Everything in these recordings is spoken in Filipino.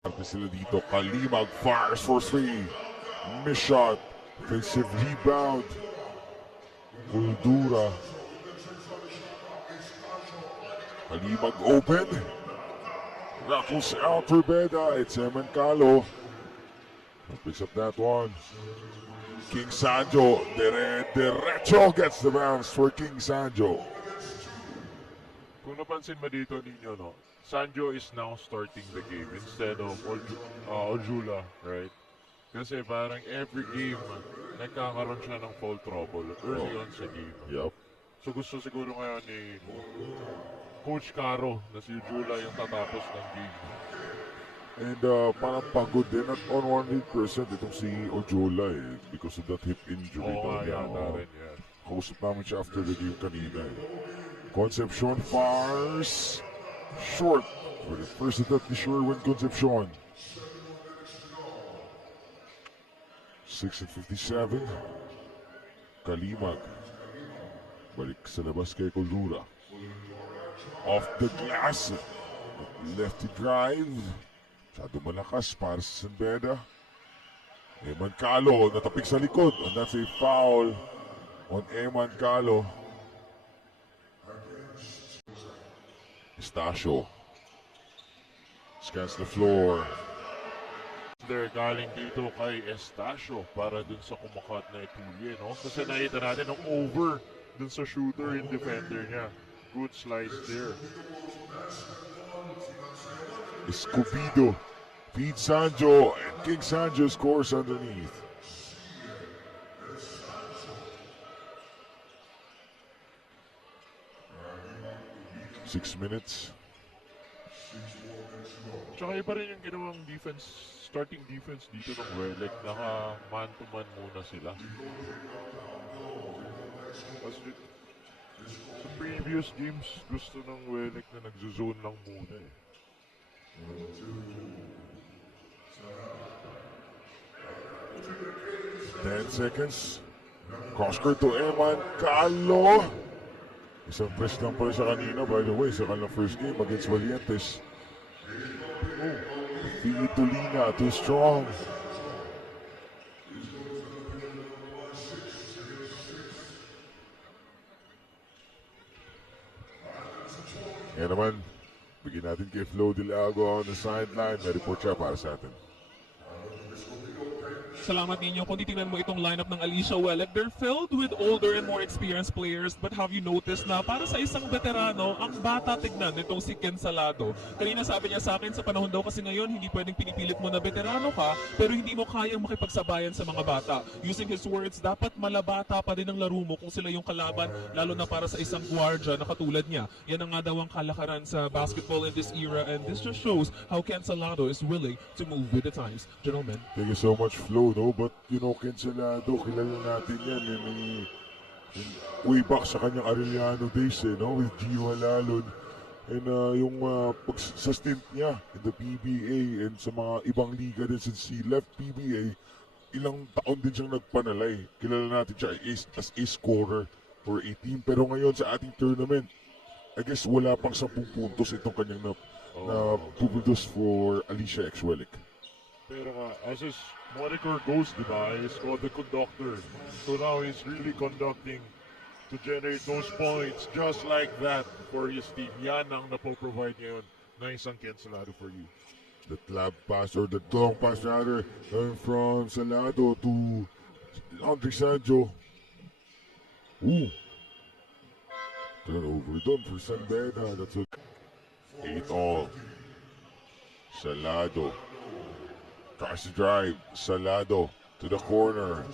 Parte sila dito. Kalimag fires for three. Miss shot. Offensive rebound. Kuldura. Kalimag open. Rattles out for Beda. It's Eman Calo. Picks up that one. King Sanjo. Derecho gets the bounce for King Sanjo. Kung napansin mo dito ninyo, no, Sanjo is now starting the game instead of Ojula, right? Kasi parang every game, nagkakaroon siya ng foul trouble early on sa game. Yup. So gusto siguro ngayon ni Coach Caro na si Ojula yung tatapos ng game. And parang pagod din at on 100% itong si Ojola because of that hip injury. Oo nga yata rin yan. Kausap namin siya after the game kanina. Concepcion fires short for the first attempt ni Sherwin Concepcion. 6:57. Kalimag. Balik sa labas kay Kuldura. Off the glass. Lefty drive. Masyado malakas para sa San Beda. Eman Calo natapik sa likod. And that's a foul on Eman Calo. Estacio scans the floor. They're galing dito kay Estacio para dun sa kumakat na ituloy, no? Kasi nakita natin ang over dun sa shooter and defender niya. Good slice there. Escobido feeds Sanjo and King Sanjo scores underneath. Six minutes. Tsaka iba rin yung ginawang defense, starting defense dito ng Welek. Naka man-to-man muna sila. Kasi sa previous games, gusto ng Welek na nagzo-zone lang muna eh. 10 seconds. Cross-court to Eman Calo. Isang press lang pala siya kanina, by the way, sa kanilang first game against Valientes. Tolina, too strong. Yan naman, bigyan natin kay Flo Dilago on the sideline. May report siya para sa atin. Salamat ninyo. Kung titingnan mo itong lineup ng Alicia Welek, they're filled with older and more experienced players. But have you noticed na para sa isang veterano, ang bata tignan nitong si Ken Salado. Kanina sabi niya sa akin, sa panahon daw kasi ngayon, hindi pwedeng pinipilit mo na veterano ka, pero hindi mo kayang makipagsabayan sa mga bata. Using his words, dapat malabata pa din ang laro mo kung sila yung kalaban, lalo na para sa isang gwardya na katulad niya. Yan ang nga daw ang kalakaran sa basketball in this era, and this just shows how Ken Salado is willing to move with the times. Gentlemen. Thank you so much, Flo, no? But, you know, Ken Salado, kilala natin yan, way back sa kanyang Arellano days, no? With Gio Halalon. And yung sa stint niya in the PBA and sa mga ibang liga din since he left PBA, ilang taon din siyang nagpanalay. Kilala natin siya as a scorer for a team. Pero ngayon sa ating tournament, I guess wala pang 10 puntos itong kanyang na pupuntos for Alicia X. Welek. Pero nga, as his moniker goes, di ba, he's called the conductor. So now he's really conducting to generate those points just like that for his team. Yan ang napoprovide ngayon na isang Ken Salado for you. The club pass or the long pass rather from Salado to Andre Sanjo. Ooh. Turnover done for San Beda. That's a 8-all. Salado. Tries to drive. Salado to the corner.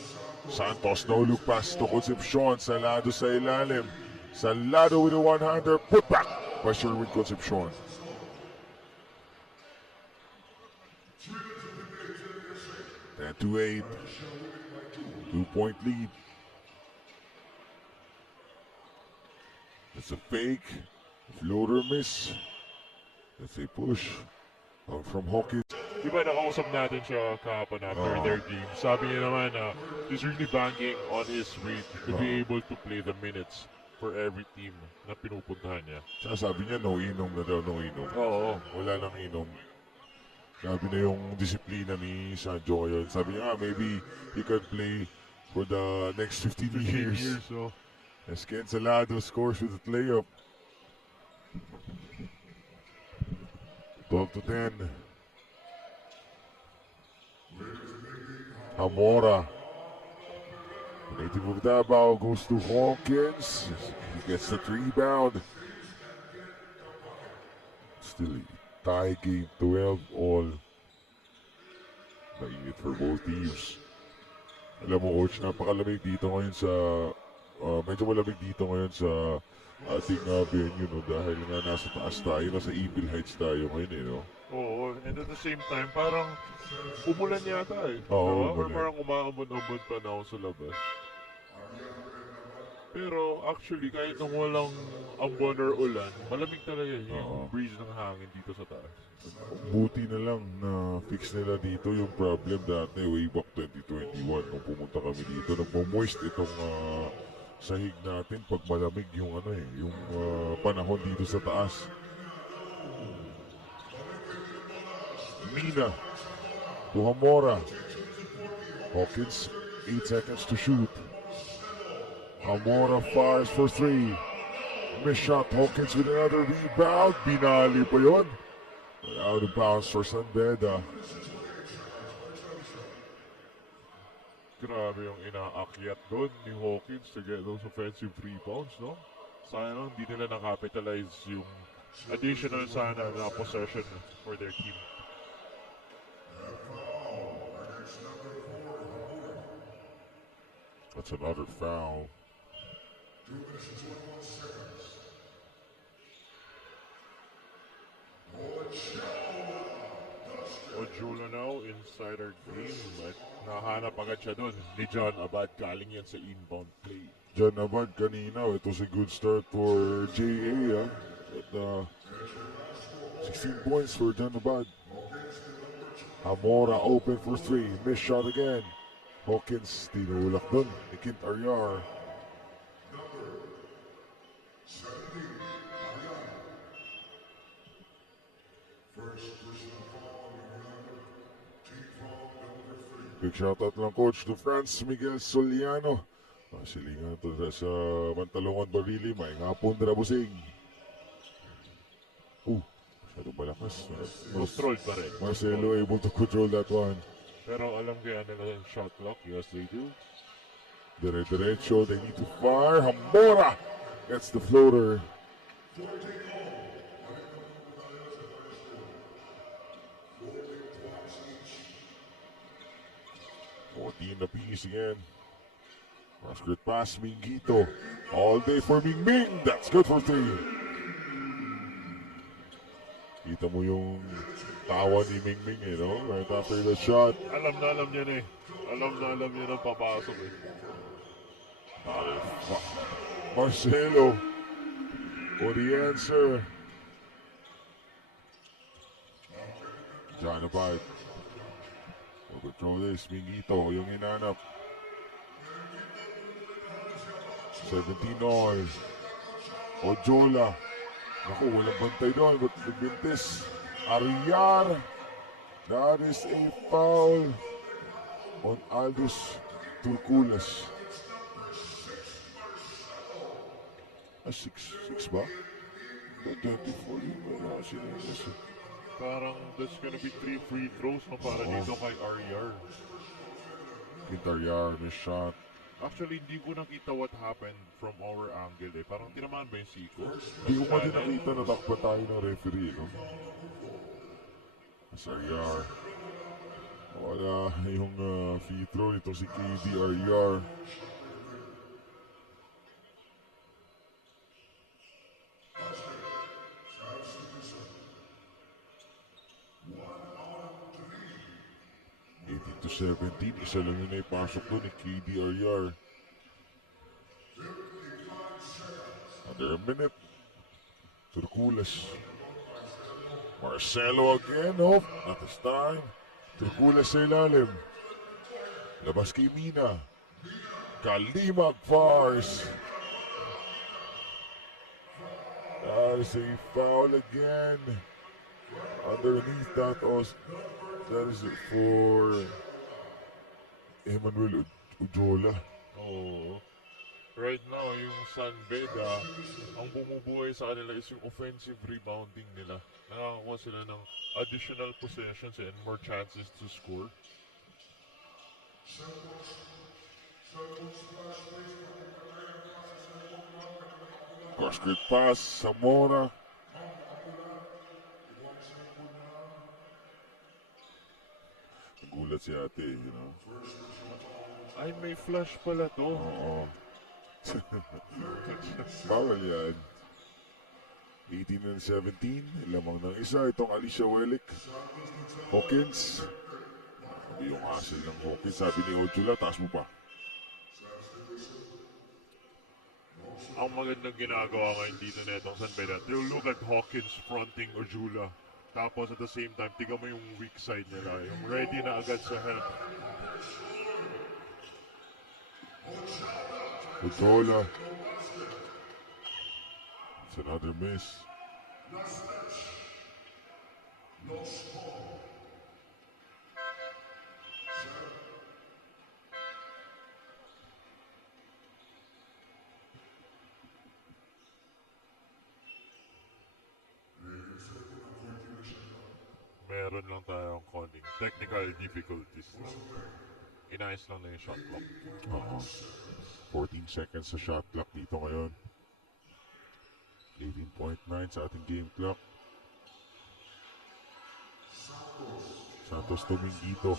Santos no look pass to Concepcion. Salado sa ilalim. Salado with a one-hander. Put back by Sherwin Concepcion. And to 8. 2-point lead. That's a fake. Floater miss. That's a push from Hawkins. Di ba nakausap natin siya kahapon after their game? Sabi niya naman na he's really banking on his rate to be able to play the minutes for every team na pinupuntahan niya. Tsaka sabi niya, no inom na daw, no inom. Oo. Wala nang inom. Grabe na yung disiplina ni Sancho ngayon. Sabi niya, maybe he can play for the next 15 years. So, As Ken Salado scores with the layup. 12-10. Hamora. Native of Davao goes to Hawkins. He gets the rebound. Still a tie game, 12 all. Mainit for both teams. Alam mo, coach, napakalamig dito ngayon sa medyo malamig dito ngayon sa ating venue, no? Dahil nga nasa taas tayo, nasa Evil Heights tayo ngayon, no? oo, and at the same time, parang umulan yata eh. Oo, Diba? Or umulan. parang umaambon-ambon pa na ako sa labas. Pero actually, kahit nung walang ambon or ulan, malamig talaga yung breeze ng hangin dito sa taas. Buti na lang na fix nila dito yung problem dati way back 2021 nung pumunta kami dito. Nagmo-moist itong sahig natin pag malamig yung yung panahon dito sa taas. Mina to Hamora. Hawkins, 8 seconds to shoot. Hamora fires for 3. Miss shot. Hawkins with another rebound. Binali pa yun. Out of bounds for San Beda. Grabe yung inaakyat doon ni Hawkins to get those offensive rebounds, no? Sayang hindi nila nakapitalize yung additional sana na possession for their team. That's another foul. Ojula now inside our game at nahanap agad siya doon ni John Abad galing yan sa inbound play. John Abad kanina, it was a good start for JA. At 16 points for John Abad. Hamora open for 3. Miss shot again. Hawkins tinulak dun ni Kint Aryar. Big shoutout lang, coach, to Franz Miguel Soliano. Silingan to sa Mantalongan Barili. May ngapon Drabusing. Masyadong malakas. Controlled pa rin. Marcelo able to control that one. Pero alam kaya nila yung shot clock. Yes, they do. Dire-diretso, they need to fire. Hamora gets the floater. In the piece again. Cross-court pass, Mingito. All day for Ming Ming. That's good for 3. Kita mo yung tawa ni Ming Ming, no? Right after the shot. Alam na alam niya na eh. Alam na alam niya na papasok eh. Marcelo for the answer. John Abad. Will control this. Mingito yung hinanap. 17 all. Ojola. Naku, walang bantay doon. But nagbintis. Aryar. That is a foul on Aldous Turculas. 6 ba? 24 yun. Wala sinilas. Parang there's gonna be 3 free throws no, para dito kay RR. Aryar, miss shot. Actually, hindi ko nakita what happened from our angle eh. Parang tinamaan ba yung Siko? Hindi ko pa din nakita na takpa tayo ng referee, no? Mas Aryar. Wala yung free throw nito si KD Aryar. To 17, isa lang yun na ipasok doon ni KD Aryar. Under a minute. Turculas. Marcelo again, not this time. Turculas sa ilalim. Labas kay Mina. Kalimag fars. That is a foul again underneath that is for Emmanuel Ujola. Oo. Right now, yung San Beda, ang bumubuhay sa kanila is yung offensive rebounding nila. Nakakakuha sila ng additional possessions and more chances to score. Cross-court pass, Zamora. Gulat si ate, you know. Ay, may flash pala to. Oo. Bawal yan. 18 and 17. Lamang ng isa. Itong Alicia Wellick. Hawkins. Sabi yung hassle ng Hawkins. Sabi ni Ojula, taas mo pa. Ang magandang ginagawa ngayon dito na itong San Beda. You look at Hawkins fronting Ojula. Tapos at the same time, tignan mo yung weak side nila. Yung ready na agad sa help. Ujola. It's another miss. Meron lang tayong konting technical difficulties. Inayos lang na yung shot clock. 14 seconds sa shot clock dito ngayon. 18.9 sa ating game clock. Santos Dominguito.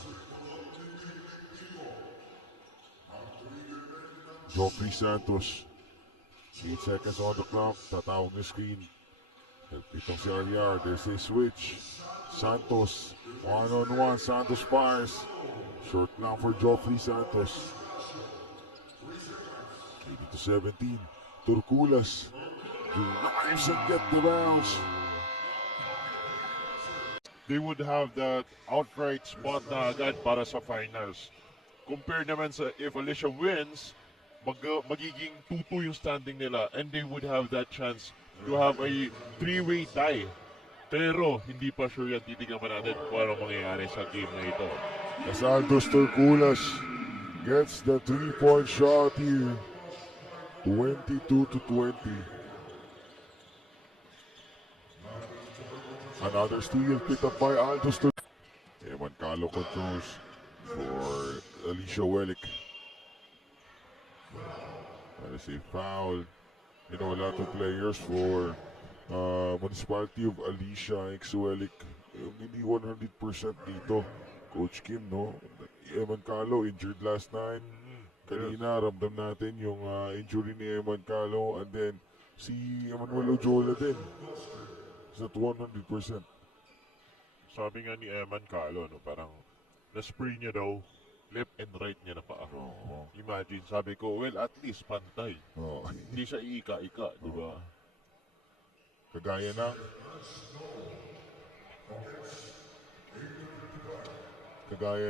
Joffrey Santos. 8 seconds on the clock. Tatawag na screen. Itong si Ariar. There's a switch. Santos. One-on-one. Santos fires. Short lang for Joffrey Santos. 18-17. Turkulas. Drives and get the bounce. They would have that outright spot na agad para sa finals. Compare naman sa if Alicia wins, magiging 2-2 yung standing nila and they would have that chance to have a three-way tie. Pero hindi pa sure yan. Titignan pa natin kung ano mangyayari sa game na ito. Santos Turkulas gets the 3-point shot here. 22-20. Another steal picked up by Aldos. Eman Calo controls for Alicia Wellick. That is a foul. You know, a lot of players for Municipality of Alicia Wellick. Hindi 100% dito. Coach Kim, no? Eman Calo injured last night. Kanina, ramdam natin yung injury ni Eman Calo and then si Emmanuel Ojola din. It's not 100%. Sabi nga ni Eman Calo, no, parang na-spray niya daw left and right niya na paa. Imagine, sabi ko, well, at least pantay. Oh. Hindi siya iika-ika, di ba? Kagaya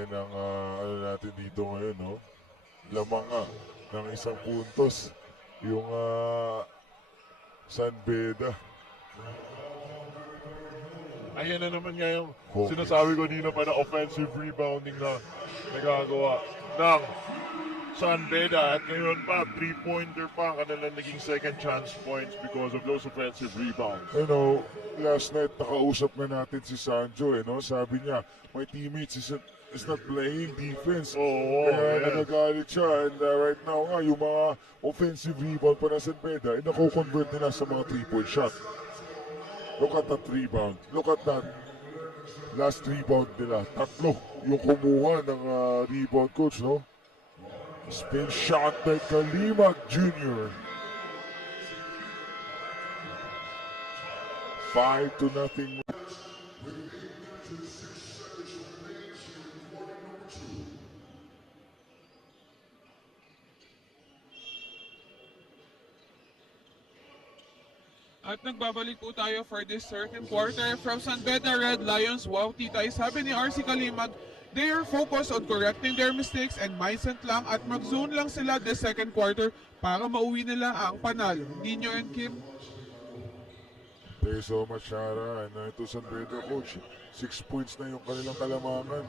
ng ano natin dito ngayon, no? Lamang ng isang puntos yung San Beda. Ayan na naman nga yung Hawkins. sinasabi ko dito pa na offensive rebounding na nagagawa ng San Beda. At ngayon pa, 3-pointer pa ang kanilang naging second chance points because of those offensive rebounds. You know, last night nakausap na natin si Sanjo, no? Sabi niya, my teammates is not playing defense. Kaya nagagalit siya. And right now nga, yung mga offensive rebound pa na San Beda, nako-convert nila sa mga 3-point shot. Look at that rebound. Look at that last rebound nila. Tatlo yung kumuha ng rebound coach, no? Spin shot by Kalimag Jr. 5-0. At nagbabalik po tayo for this second quarter from San Beda Red Lions. Wow, titay, sabi ni RC Kalimag, they are focused on correcting their mistakes and mindset lang at mag-zone lang sila this second quarter para mauwi nila ang panalo. Nino and Kim? Thank you so much, Shara. And ito San Beda, coach. 6 points na yung kanilang kalamangan.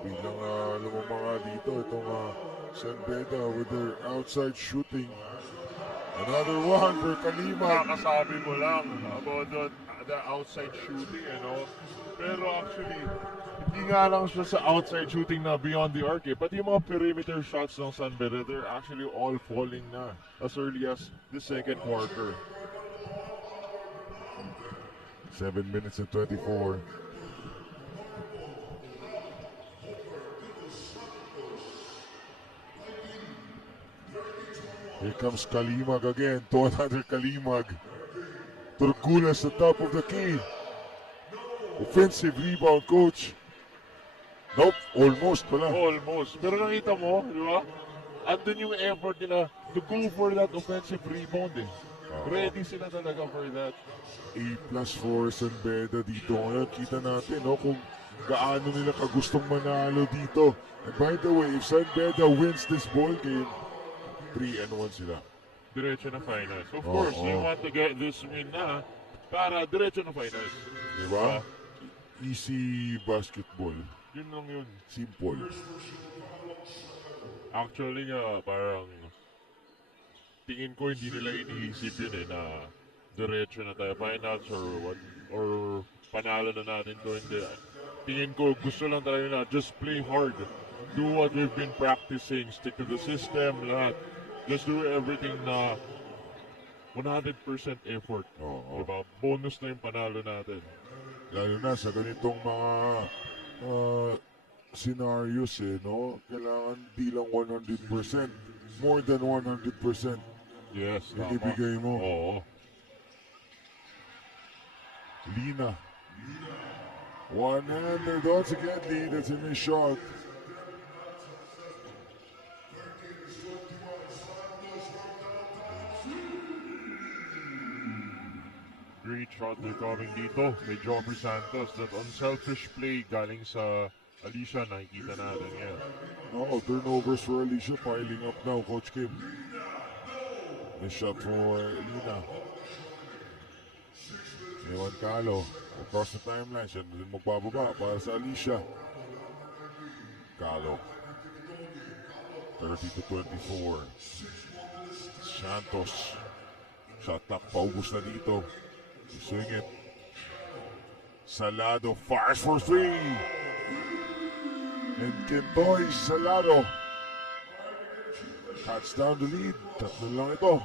Biglang lumamanga dito itong San Beda with their outside shooting. Another one for Kalima. Kasabi mo lang about the outside shooting, you know. Pero actually, hindi nga lang siya sa outside shooting na beyond the arc, pati yung mga perimeter shots ng San Beda, they're actually all falling na as early as the second quarter. 7 minutes and 24. Here comes Kalimag again. To another Kalimag. Turkulas sa top of the key. Offensive rebound, coach. Nope, almost pala. Almost. Pero nakita mo, di ba? Andun yung effort nila to go for that offensive rebound eh. Ready sila talaga for that. A+ for San Beda dito ngayon. Kita natin no, kung gaano nila kagustong manalo dito. And by the way, if San Beda wins this ball game, 3-1 sila. Diretso na finals. Of Oo. course, they want to get this win na para diretso na finals. Diba? Easy basketball. Yun lang yun. Simple. Actually nga, parang tingin ko hindi nila iniisip yun eh na diretso na tayo finals or what, or panalo na natin to. Hindi. Tingin ko gusto lang talaga na just play hard. Do what we've been practicing. Stick to the system. Lahat. Just do everything na 100% effort. Oo. Diba? Bonus na yung panalo natin. Lalo na sa ganitong mga scenarios no? Kailangan di lang 100%. More than 100%. Yes, Yung tama. ibigay mo. Oo. Lina. One-hander once again, Lee. That's a missed shot. Great shot they're coming dito. May Joffrey Santos. That unselfish play galing sa Alicia. Nakikita natin yan. Oh, turnovers for Alicia piling up now, Coach Kim. Nice shot for Lina. Ewan Calo. Across the timeline. Siya na din magbababa para sa Alicia. Calo. 30-24. Santos. Shot clock paubos na dito. Swing it. Salado fires for 3. And Quintoy Salado cuts down the lead. Tatlo lang ito.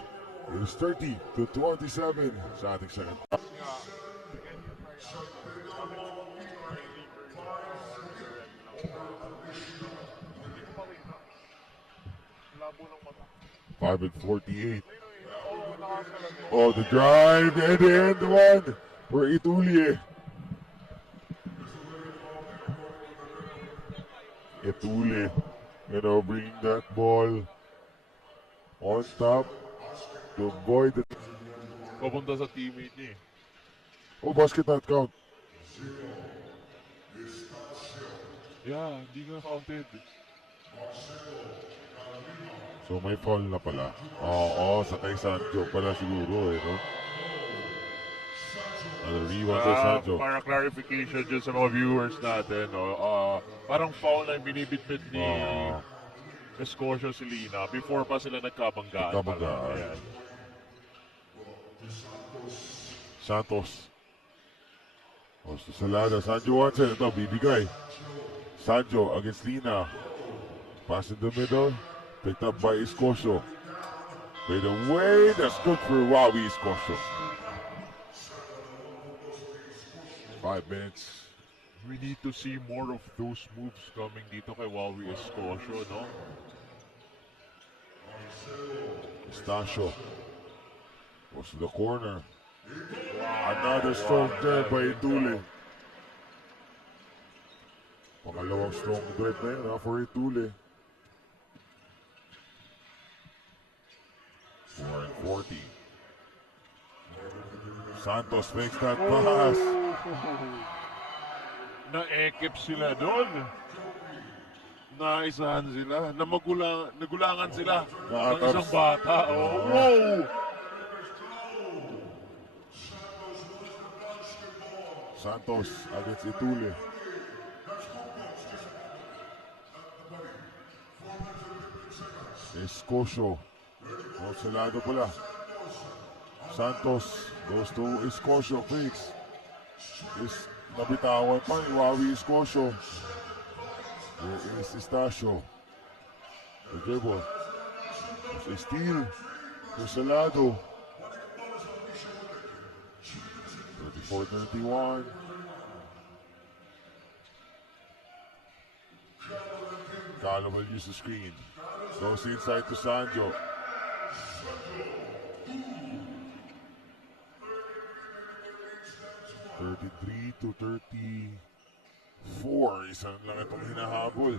It's 30-27 sa ating second. Five at 48. Oh, the drive and the end one for Itulie. Itulie, bringing that ball on top to avoid the. Papunta sa teammate niya eh. Oh, basket not count. Yeah, hindi nga counted. So may foul na pala. Oo, sa kay Sancho pala siguro no? Another rebound kay Sancho. Para clarification dyan sa mga viewers natin, no? Parang foul na yung binibitbit ni Escocio si Lina before pa sila nagkabanggaan. Nagkabanggaan. Ayan. Santos. Oh, so Salada. Sancho wants it. Ito, bibigay. Sancho against Lina. Pass in the middle. Picked up by Escocio. Made away. That's good for Wawi Escocio. 5 minutes. We need to see more of those moves coming dito kay Wawi Escocio, no? Estacio goes to the corner. Another strong drive by Itule. Pangalawang strong drive na yun for Itule. 4-40. Santos makes that pass. Na-ekip sila doon. naisahan sila, na nagulangan sila ng Nakatars. isang bata. Oh, wow! Santos against Itule. Escocio. Sa lado pala. Santos goes to Escocio. Fakes. Nabitawan pa ni Wawi Escocio. There is Estacio. The dribble. There's a steal. There's a lado. 34-31. Carlo will use the screen. Goes inside to Sanjo. (33-34). Isang lang itong hinahabol.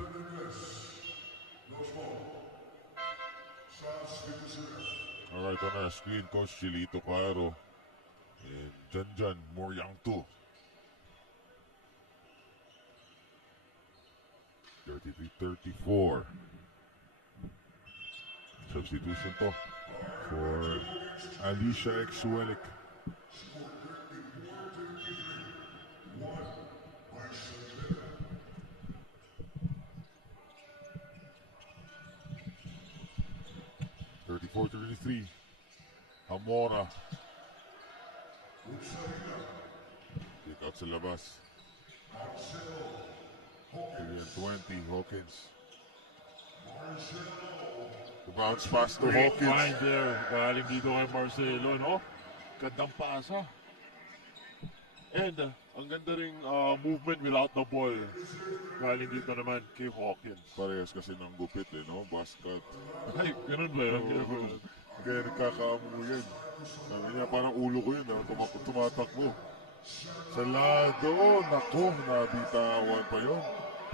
Alright, on our screen, Coach Chilito Caro. And Janjan Moryang 2. 33-34. Substitution to for Alicia Exuelic. (34-33). Amora. Kick out sa labas. 20, Hawkins. The bounce pass to Great Hawkins. find there. Galing dito kay Marcelo, no? Gandang pasa. And ang ganda ring movement without the ball. Galing dito naman kay Hawkins. Parehas kasi ng gupit no? Basket. Ay, ganun ba yun? Kaya nagkakaamu yan. Sabi niya, parang ulo ko yun, tumatakbo. Sa lado, nako, nabitawan pa yun.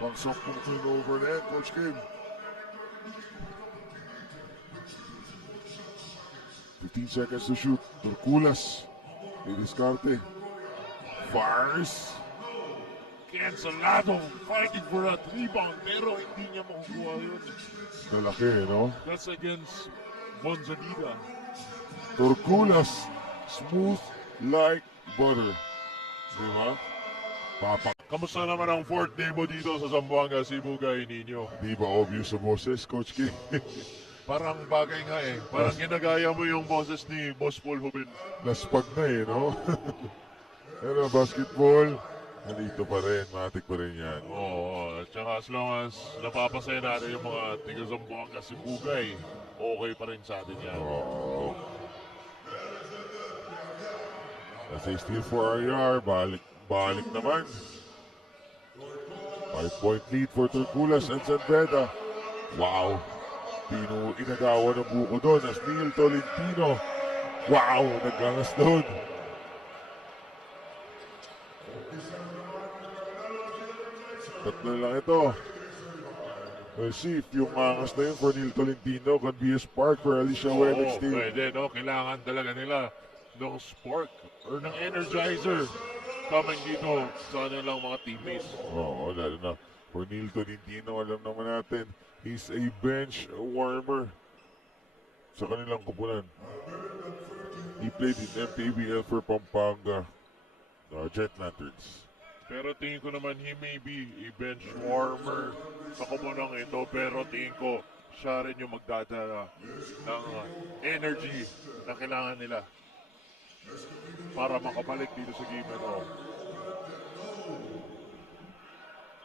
Pang softball turnover na yan, Coach Kim. 15 seconds to shoot. Turkulas. Didiskarte. Fires. Cancelado fighting for that rebound pero hindi niya makukuha yun. Lalaki, no? That's against Gonzalida. Turkulas. Smooth like butter. Diba? Papak. Kamusta naman ang fourth day mo dito sa Zamboanga, Cebu, Gay ninyo? Di ba obvious sa boses, Coach Kim? Parang bagay nga eh. Parang ginagaya mo yung boses ni Boss Paul Hubin. Naspag na no? Pero basketball, nandito pa rin, matik pa rin yan. Oo, at saka as long as napapasaya natin yung mga tiga Zamboanga, Cebu, Gay, okay pa rin sa atin yan. Oo. That's a steal for RR, balik naman. 5-point lead for Turkulas and San Beda. Wow! Inagawa ng buko doon as Neil Tolentino. Wow! Naglangas doon. Tatlo lang ito. We'll see if yung angas na yun for Neil Tolentino can be a spark for Alicia Wenix team. Pwede, no? Kailangan talaga nila ng spark or ng energizer coming dito sa kanilang mga teammates. Oo, lalo na for Neil Tolentino, alam naman natin, he's a bench warmer sa kanilang kupunan. He played in MPBL for Pampanga Jet Lanterns. Pero tingin ko naman he may be a bench warmer sa kumunang ito, pero tingin ko siya rin yung magdadala ng energy na kailangan nila para makabalik dito sa game na to.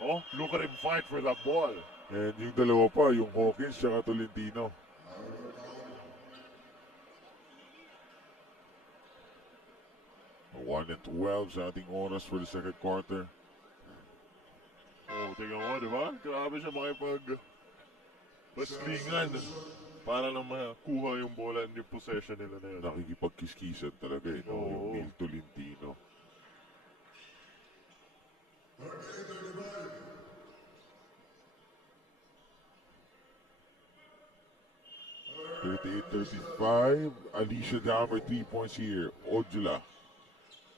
Oh, look at him fight for that ball. And yung dalawa pa, yung Hawkins at Tolentino. A 1-12 sa ating oras for the second quarter. Oh, tingnan mo, di ba? Grabe siya baslingan para lang makuha yung bola and yung possession nila na yun. Nakikipagkiskisan talaga no? Oo. Yung Neil Tolentino. (38-35). Alicia Dahmer 3 points here. Ojula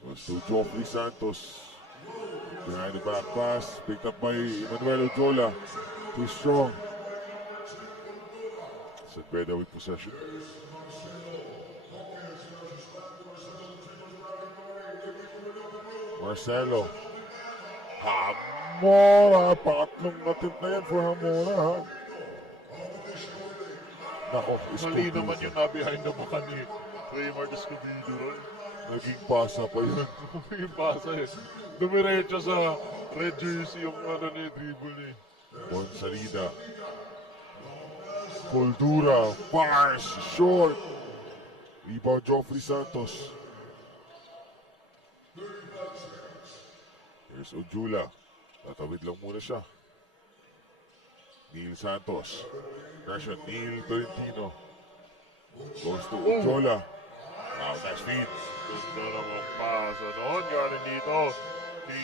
was to Joffrey Santos. Behind the back pass, picked up by Emmanuel Ojola. Too strong. Sepeda with possession. Marcelo. Hamora. Pangatlong attempt na yan for Hamora, ha? Nako, Mali naman yung na-behind the back ni Raymar Escobedo ron. naging pasa pa yun. Yung pasa eh. Dumiretso sa red jersey yung ano ni dribble ni. Bonsalida. Coldura. Fires. Short. Rebound Joffrey Santos. Here's Ojula. Tatawid lang muna siya. Neil Santos. Pressure. Neil Tolentino. Goes to Ojola. Wow, nice feed. Ganda naman pasa noon. Galing dito. Kay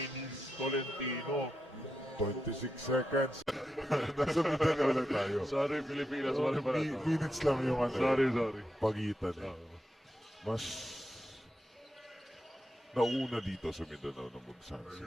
Tolentino. 26 seconds. Nasa Mindanao lang tayo. Sorry Pilipinas. Sorry pala to. Minutes lang yung ano. Sorry. Pagitan. Mas nauna dito sa Mindanao ng Magsansi.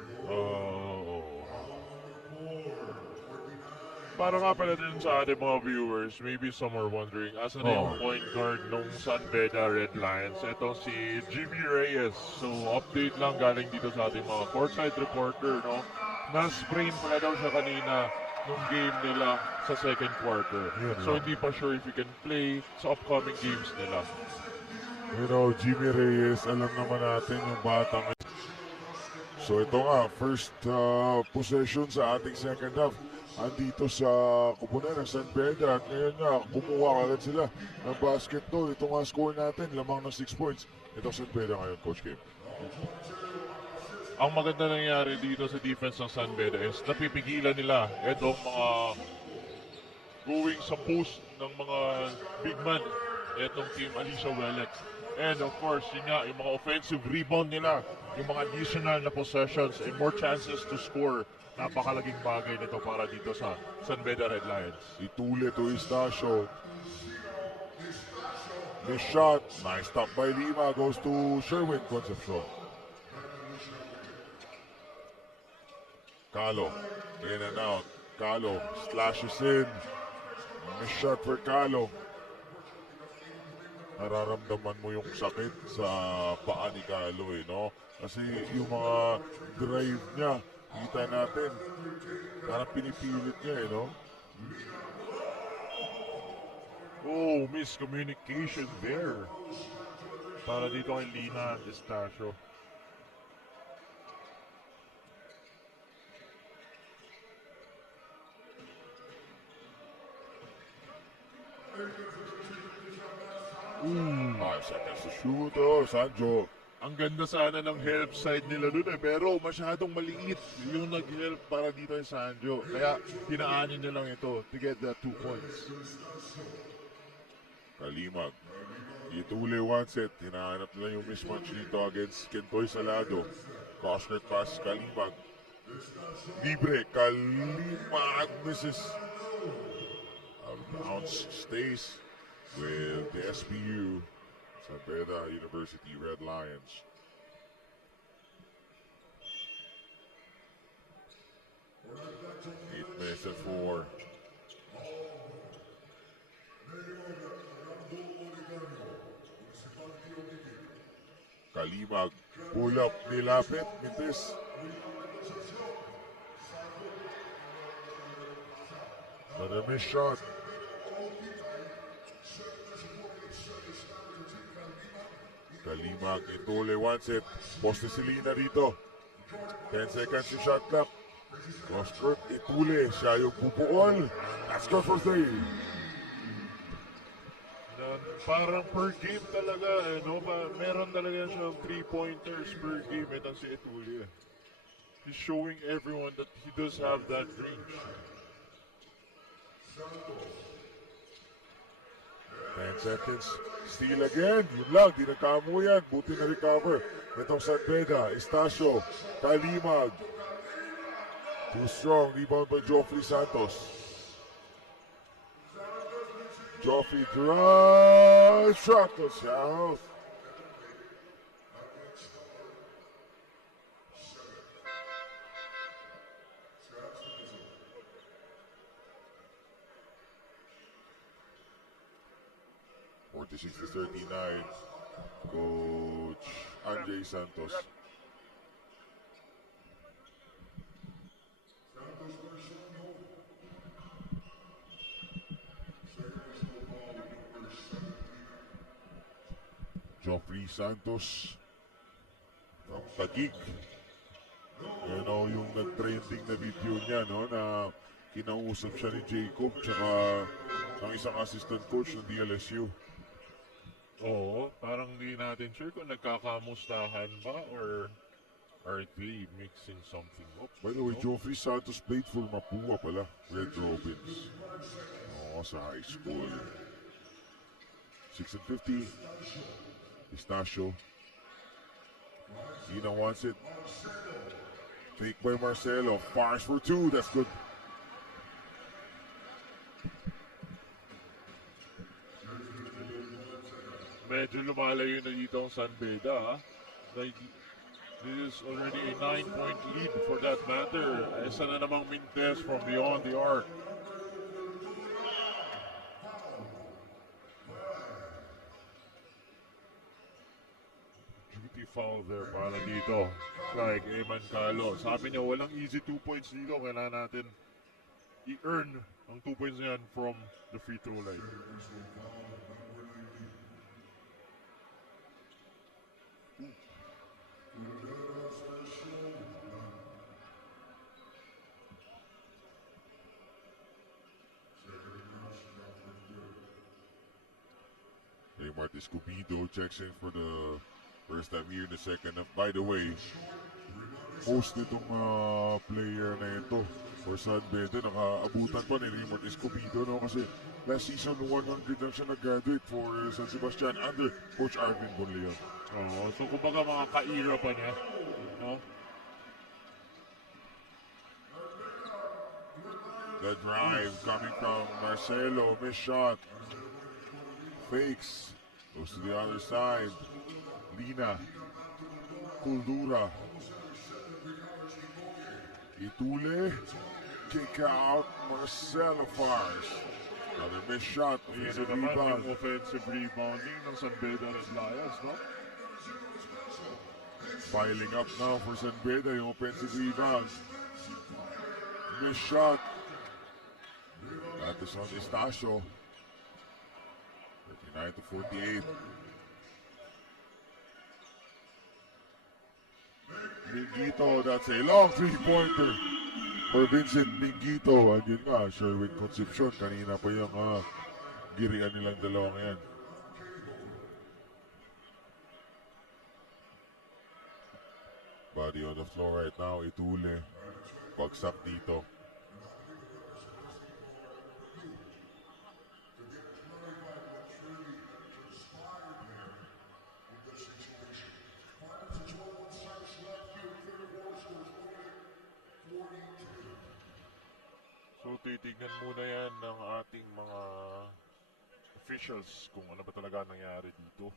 Para nga pala din sa ating mga viewers, maybe some are wondering, asan na yung point guard nung San Beda Red Lions? Ito si Jimmy Reyes. So, update lang galing dito sa ating mga courtside reporter, no? Na-sprain pala daw siya kanina nung game nila sa second quarter. So, hindi pa sure if he can play sa upcoming games nila. You know, Jimmy Reyes, alam naman natin yung batang. So, ito nga, first possession sa ating second half. Andito sa kupunan ng San Beda at ngayon nga kumuha agad sila ng basketball. Ito nga score natin, lamang ng 6 points. Ito San Beda ngayon, Coach Kim. Ang maganda nangyari dito sa defense ng San Beda is napipigilan nila itong mga going sa post ng mga big man itong team Alicia Welek. And of course, yun nga, yung mga offensive rebound nila, yung mga additional na possessions and more chances to score. Napakalaging bagay nito para dito sa San Beda Red Lions. Itule to Istasio. Miss shot. Nice stop by Lima. Goes to Sherwin Concepcion. Calo. In and out. Calo slashes in. Miss shot for Calo. Nararamdaman mo yung sakit sa paa ni Calo eh, no? Kasi yung mga drive niya, kita natin. Parang pinipilit niya eh, no? Oh, miscommunication there. Para dito kay Lina Estacio. Five seconds to shoot. Oh, Sanjo. Ang ganda sana ng help side nila dun eh, pero masyadong maliit yung nag-help para dito kay Sanjo. Kaya pinaanin na lang ito to get the 2 points. Kalimag. Itule one set. Hinahanap nila yung mismatch dito against Kentoy Salado. Crossnet pass, Kalimag. Libre, Kalimag misses. Bounce stays with the SBU. San Beda University Red Lions. Eight minutes and 4. Kalimag, pull up, nilapit, mitis. Another missed shot. Kalimag, Itule wants it. Poste si Lina dito. 10 seconds yung shot clock. Cross court, Itule. Siya yung pupuol. That's good for 3. Parang per game talaga, eh, no? Meron talaga siyang 3-pointers per game. Itong si Ituli. He's showing everyone that he does have that range. 10 seconds. Steal again. Yun lang. Di nagkamo yan. Buti na recover. Itong San Beda. Estacio. Kalimag. Too strong. Rebound by Joffrey Santos. Joffrey drives. Shot to south. 26-39. Coach Andre Santos. Joffrey Santos ng Taguig. You know, yung nag-trending na video niya, no, na kinausap siya ni Jacob tsaka ng isang assistant coach ng DLSU. Oo, parang di natin sure kung nagkakamustahan ba or are they mixing something up? By the way, Joffrey Santos played for Mapua pala, Red Robins. Oo, sa high school. 6-50. Pistachio. Ina wants it. Fake by Marcelo. Fires for two. That's good. Medyo lumalayo na dito ang San Beda, ha? Like, this is already a 9-point lead for that matter. Isa na namang Mintes from beyond the arc. Duty foul there para dito. Like Eman Calo. Sabi niya walang easy 2 points dito. Kailangan natin i-earn ang 2 points na yan from the free throw line. Hey, Marty Scubido checks in for the first time here in the second half. By the way, most nitong player na ito for San Beda, nakaabutan pa ni Raymond Escobedo, no? Kasi last season, 100 lang siya nag-graduate for San Sebastian under Coach Arvin Bonleon. Oo, so kumbaga mga ka-era pa niya. No? The drive coming from Marcelo, missed shot. Fakes, goes to the other side. Lina, Kuldura. Itule, kick out, Marcelo fires. Another missed shot, Ayan offensive na naman rebound. yung offensive rebounding ng San Beda Red Lions, no? Piling up now for San Beda, yung offensive rebound. Missed shot. That is on Estacio. 39-48. Minguito, that's a long three-pointer for Vincent Minguito. And yun nga, Sherwin Concepcion, kanina pa yung girian nilang dalawang yan. Body on the floor right now, Itule. Bagsak dito. So titignan muna yan ng ating mga officials kung ano ba talaga nangyari dito.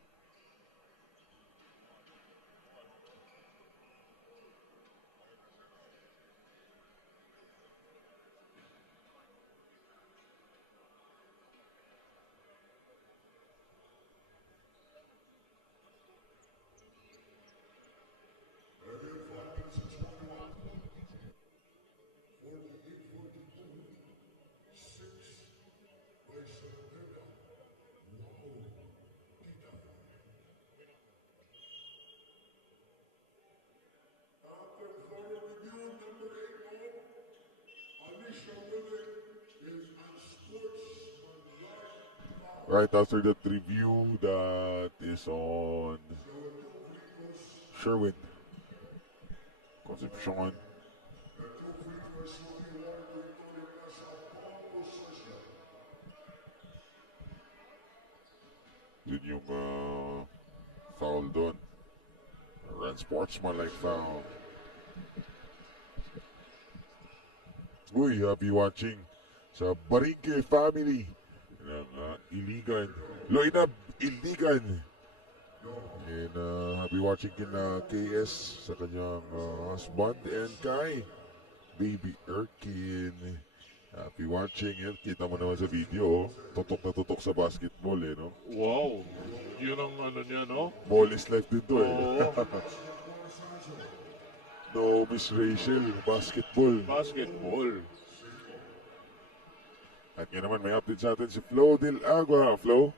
Right after that review that is on Sherwin Concepcion. Yun yung foul doon. Unsportsmanlike foul. Uy, happy watching sa Barinque family ng Iligan. Loinab Iligan. And happy watching kina KS sa kanyang husband and kay Baby Erkin Happy watching yan. Kita mo naman sa video, oh. Tutok na tutok sa basketball, eh, no? Wow. Yun ang ano niya, no? Ball is life din to, eh. Oo. No, Miss Rachel, basketball. Basketball. At nga naman, may update sa atin si Flo Del Agua. Flo?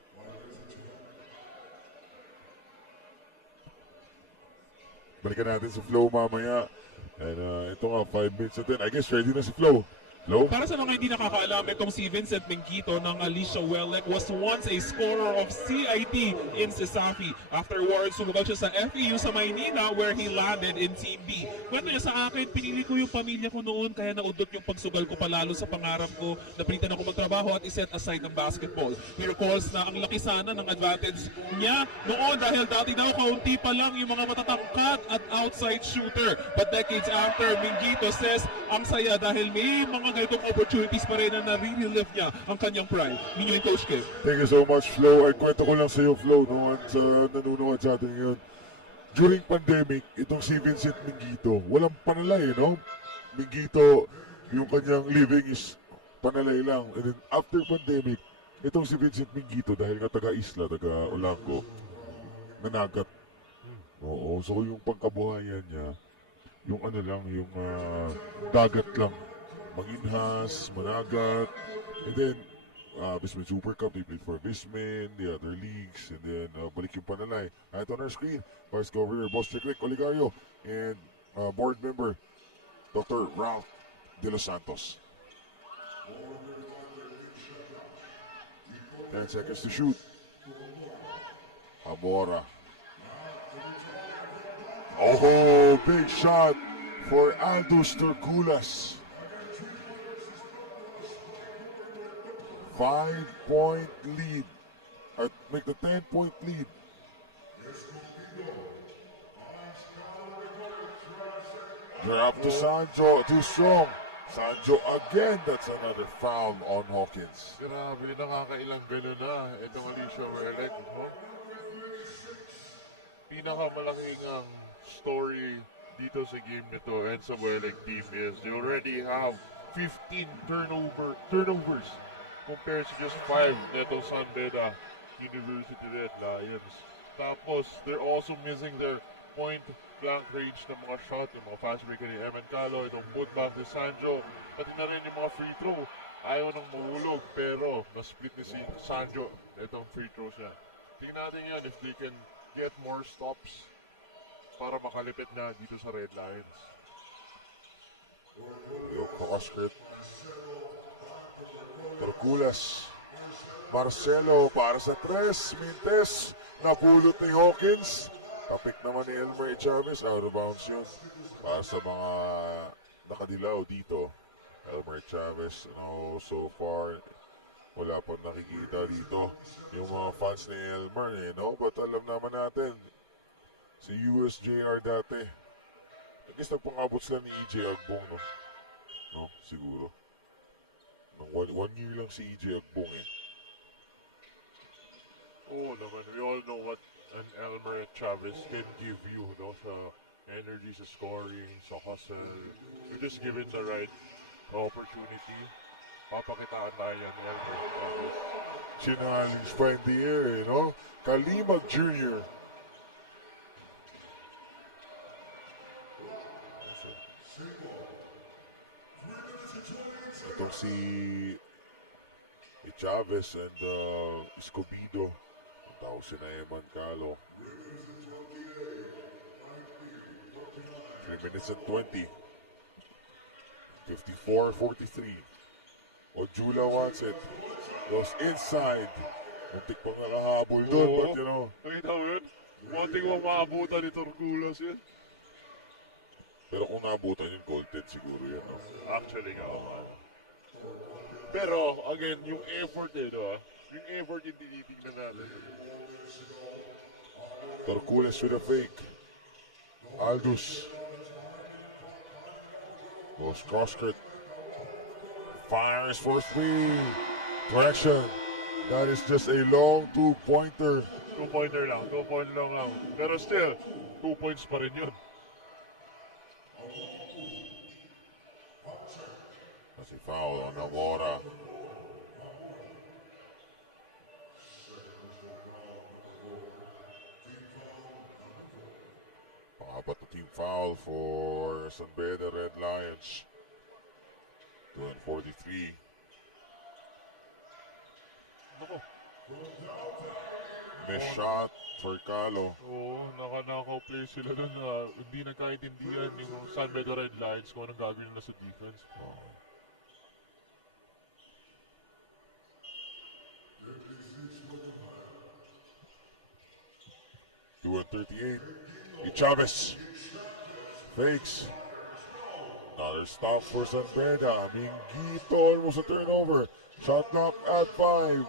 Balikan natin si Flo mamaya. And ito nga, 5 minutes na din. I guess ready na si Flo. Flo? Para sa mga hindi nakakaalam, itong si Vincent Mingquito ng Alicia Welek was once a scorer of CIT in Sisafi. Afterwards, sumugod siya sa FEU sa Maynila where he landed in Team B. Kwento niya sa akin, pinili ko yung pamilya ko noon kaya naudot yung pagsugal ko palalo sa pangarap ko. Napilitan ako magtrabaho at iset aside ng basketball. He recalls na ang laki sana ng advantage niya noon dahil dati daw kaunti pa lang yung mga matatangkad at outside shooter. But decades after, Mingquito says ang saya dahil may mga ganitong opportunities pa rin na nare-relive niya ang kanyang pride. Ninyo yung Coach Kev. Thank you so much, Flo. Ay, kwento ko lang sa iyo, Flo, no? At nanonood sa atin ngayon. During pandemic, itong si Vincent Mingquito, walang panalay, no? Mingquito, yung kanyang living is panalay lang. And then after pandemic, itong si Vincent Mingquito, dahil nga taga-isla, taga-Olanco, nanagat. Oo, so yung pangkabuhayan niya, yung ano lang, yung dagat lang. Manginhas, managat, and then Bisman Super Cup, they played for Bisman, the other leagues, and then balik yung panalay. Right on our screen, Vice Governor Boss Rick Oligario, and board member Dr. Ralph De Los Santos. 10 seconds to shoot. Amora. Oh, big shot for Aldous Torculas. 5-point lead. Or make the 10-point lead. Drop to Sanjo, too strong. Sanjo again, that's another foul on Hawkins. Grabe, nakakailang gano'n na itong Alicia Welek, no? Pinakamalaking ang story dito sa game nito and sa Welek team is they already have 15 turnovers compared to just 5 netong San Beda University Red Lions. Tapos, they're also missing their point blank range ng mga shot, yung mga fast breaker ni Eman Calo, itong putback ni Sanjo, pati na rin yung mga free throw. Ayaw nang mahulog, pero na-split ni si Sanjo itong free throws niya. Tingnan natin yan if they can get more stops para makalipit na dito sa Red Lions. Yung cross-script. Torculas. Marcelo para sa 3. Mintes. Napulot ni Hawkins. Tapik naman ni Elmer Chavez. Out of bounds yun. Para sa mga nakadilaw dito. Elmer Chavez, so far, wala pang nakikita dito. Yung mga fans ni Elmer, but alam naman natin, si USJR dati, I guess nagpangabot sila ni EJ Agbong, no? Siguro. One year lang si EJ Agbong, Oo naman, we all know what an Elmer Chavez can give you, no? Sa energy, sa scoring, sa hustle. You just given the right opportunity. Papakitaan tayo yan ni Elmer Chavez. Challenge pa in the air, Kalimag Jr. Itong si Chavez and Escobedo. Ang tao si Eman Calo. 3 minutes and 20. 54-43. Ojula wants it. Goes inside. Muntik pang nakahabol doon, but Nakita mo yun? Muntik mo maabutan ni Torculas yun. Pero kung naabutan yun, goaltend siguro yan, Actually nga, man. Pero, again, yung effort yung effort yung tinitignan natin. Torculas with a fake. Aldous. Goes cross-cut. Fires for 3. Direction. That is just a long 2-pointer. 2-pointer lang. Pero still, 2 points pa rin yun. That's a foul on Namora. Pangapat na team foul for San Beda Red Lions. 2:43. Ako. Miss shot for Calo. Oo, naka-knockout play sila dun na hindi nagkaintindihan yung San Beda Red Lions kung anong gagawin nila sa defense. 2:38. Chavez fakes. Another stop for San Beda. Minguito almost a turnover. Shot clock at 5.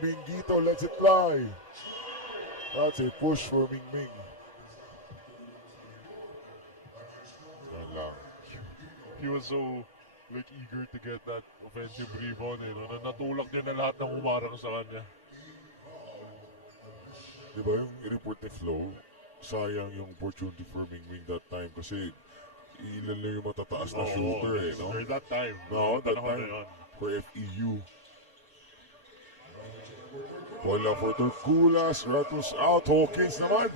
Minguito lets it fly. That's a push for Ming. Yan lang. He was so eager to get that offensive rebound, natulak niya na lahat ng umarang sa kanya. Di ba yung report ni Flo? Sayang yung opportunity for Ming that time kasi ilan lang yung matataas na shooter no? Or that time. No, that Panahon na time yun. for FEU. Bola for Torculas, Ratos out, Hawkins naman.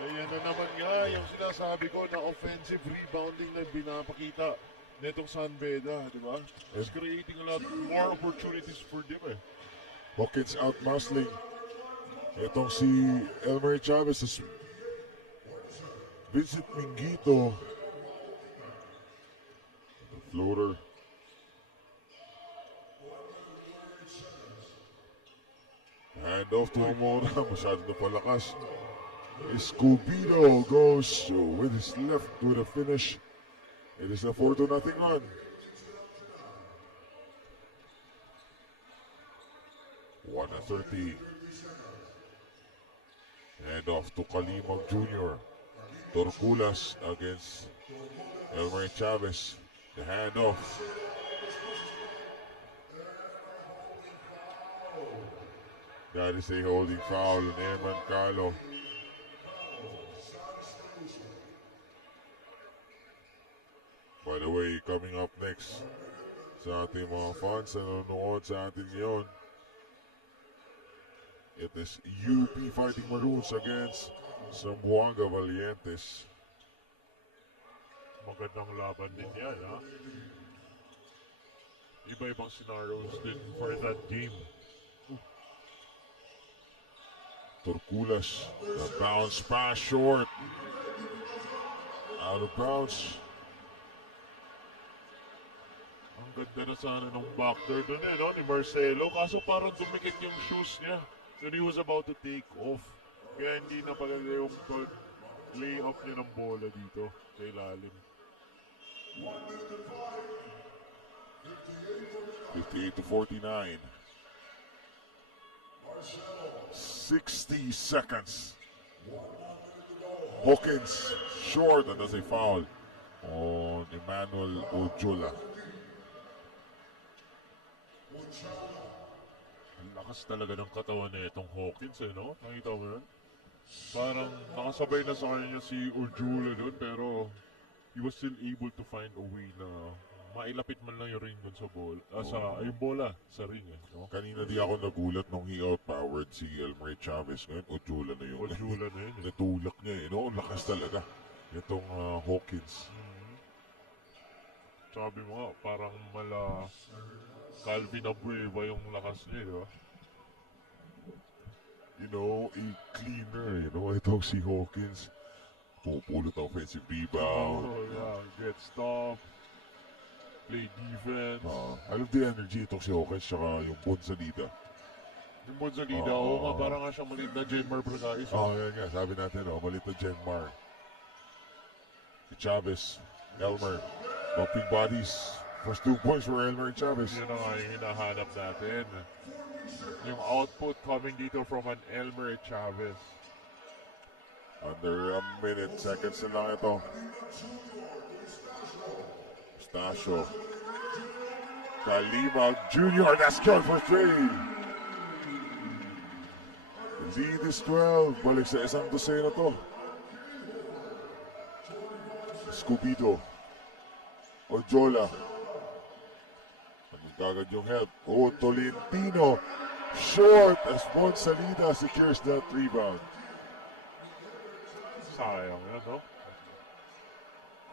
Ayan na naman nga yung sinasabi ko na offensive rebounding na binapakita netong San Beda, di ba? It's creating a lot more opportunities for them eh. Hawkins out muscling. Itong si Elmer Chavez is Vincent Minguito. Floater. Hand off to Amora. Masyado na palakas. Escobedo goes with his left with a finish. It is a 4-0 run. One and 30. Hand off to Kalimag Jr. Torculas against Elmer Chavez. The handoff. That is a holding foul on Eman Calo. By the way, coming up next sa ating mga fans na nanonood sa ating ngayon, it is UP Fighting Maroons against Zamboanga Valientes. Magandang laban din yan, ha? Iba-ibang scenarios din for that game. Torculas, the bounce pass short. Out of bounds. Ang ganda na sana ng backdoor doon ni Marcelo. Kaso parang dumikit yung shoes niya when he was about to take off. Kaya hindi na pala yung lay-up niya ng bola dito sa ilalim. 58-49. 60 seconds. Hawkins short, and that's a foul on Emmanuel Ojola. Ang lakas talaga ng katawan na itong Hawkins, no? Nakita mo yun? Parang nakasabay na sa kanya si Ojula doon, pero he was still able to find a way na mailapit man lang yung ring doon sa bola. Yung bola sa ring, no? Kanina di ako nagulat nung he outpowered si Elmer Chavez. Ngayon, Ojola na yun. Ojula na yun. Natulak niya no? Ang lakas talaga. Itong Hawkins. Sabi mo nga, parang mala Calvin Abueva yung lakas niya, di ba? A cleaner, itong si Hawkins. Pupulot ang offensive rebound. Oh, yeah. Get stop. Play defense. I love the energy itong si Hawkins tsaka yung Bonsalida. Yung Bonsalida, nga, parang nga siyang maliit na Jenmar Bragais. Yan nga, sabi natin, malit na Jenmar. Si Chavez, Elmer, bumping bodies. First 2 points for Elmer and Chavez. Yun na nga yung hinahanap natin. Yung output coming dito from an Elmer Chavez. Under a minute, seconds na lang ito. Stasio. Kalimag Jr. That's good for 3. The lead is 12. Balik sa isang dosena to. Escobedo. Ojola. kagad yung help. Oh, Tolentino. Short as Bonsalida secures that rebound. Sayang yan, no?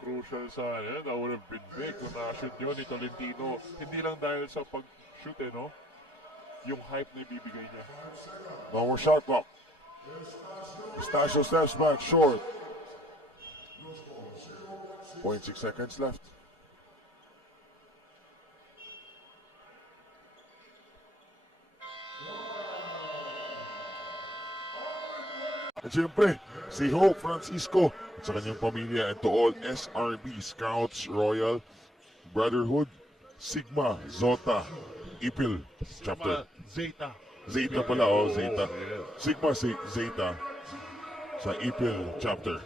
Crucial sa yan. That would have been big kung na-shoot yun ni Tolentino. Hindi lang dahil sa pag-shoot, no? Yung hype na ibibigay niya. No more shot clock. Pistachio steps back short. 0.6 seconds left. At siyempre, si Hope Francisco at sa kanyang pamilya and to all SRB, Scouts, Royal, Brotherhood, Sigma, Zota, Ipil, chapter. Zeta. Zeta pala, oh, Zeta. yeah. Sigma, Zeta sa Ipil chapter.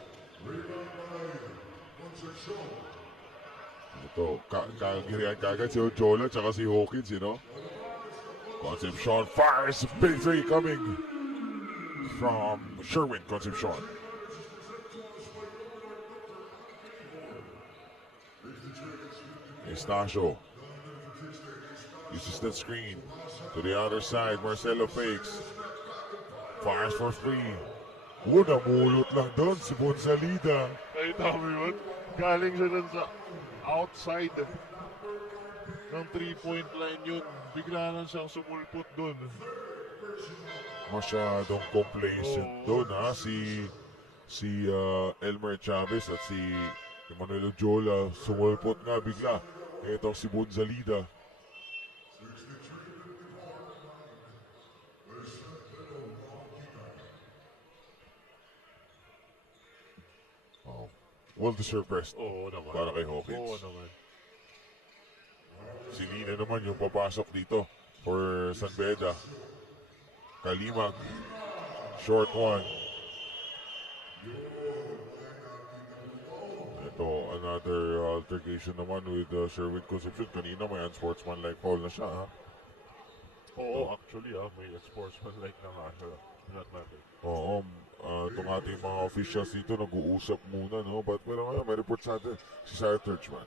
Ito, kagirihan kagad si Ojola tsaka si Hawkins, you know? Concepcion fires, big three coming from Sherwin Concepcion. Estacio uses that screen to the other side. Marcelo fakes, fires for three. Namulot lang doon si Bonsalida. Nakita mo yun? Galing siya dun sa outside ng 3-point line yun. Bigla lang siyang sumulpot dun. Masyadong complacent doon, ha, si Elmer Chavez at si Emmanuel Ojola. Sumulpot nga bigla. Itong si Bonsalida. Oh, well-deserved rest Oo naman. para kay Hawkins. Oo naman. Si Nina naman yung papasok dito for San Beda. Kalimag. Short one. Ito, another altercation naman with Sherwin Concepcion. Kanina may unsportsmanlike foul na siya, ha? Oo, actually, may sportsman-like na nga siya. Not matter. Oo, itong ating mga officials dito nag-uusap muna, no? But well, may report sa atin si Sarah Turchman.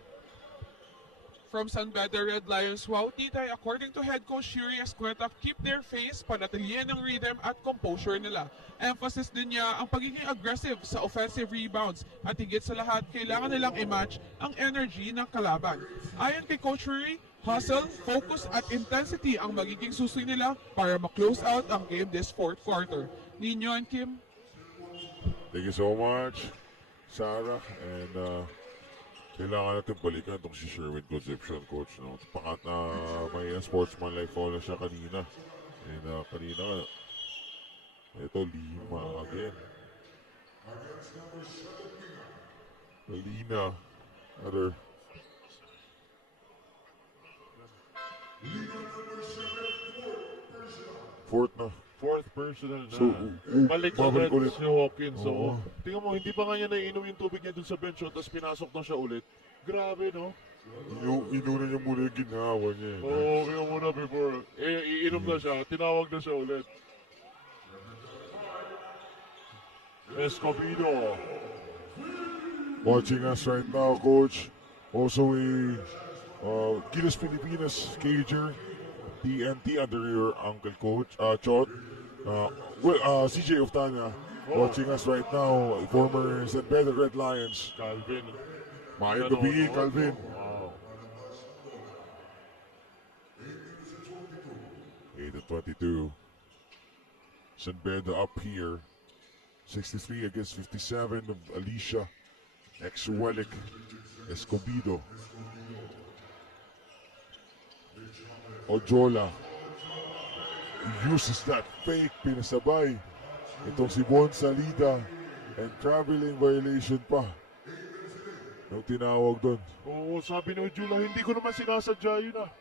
From San Beda Red Lions, wow, Titay, according to head coach Shuri Escueta, keep their face, panatilian ng rhythm at composure nila. Emphasis din niya ang pagiging aggressive sa offensive rebounds at higit sa lahat, kailangan nilang i-match ang energy ng kalaban. Ayon kay Coach Shuri, hustle, focus at intensity ang magiging susi nila para ma-close out ang game this fourth quarter. Ninyo and Kim? Thank you so much, Sarah. And kailangan natin balikan itong si Sherwin Concepcion, coach. No? Pakat na may sportsmanlike foul na siya kanina. And kanina, ito, lima again. Lina, other. Fourth na. Fourth personal na. So, Balik babalik ulit ulit. si Hawkins. Oo. Oo. Tingnan mo, hindi pa nga niya naiinom yung tubig niya dun sa bench, tapos pinasok na siya ulit. Grabe, no? Inuna niya muna yung ginawa niya. Oo, kaya muna before. Iinom na siya, tinawag na siya ulit. Escobedo. Watching us right now, coach. Also a Gilas Pilipinas cager. TNT under your uncle, coach. Chot. CJ Oftana. Watching us right now. Former San Pedro Red Lions. Calvin. Mayang gabi, Calvin. Wow. 8-22. San Pedro up here. 63 against 57 of Alicia. Ex-Welic. Escobedo. Ojola uses that fake, pinasabay. Itong si Bonsalida. And traveling violation pa. Yung tinawag doon. Oo, sabi ni Ojula, hindi ko naman sinasadya yun ah.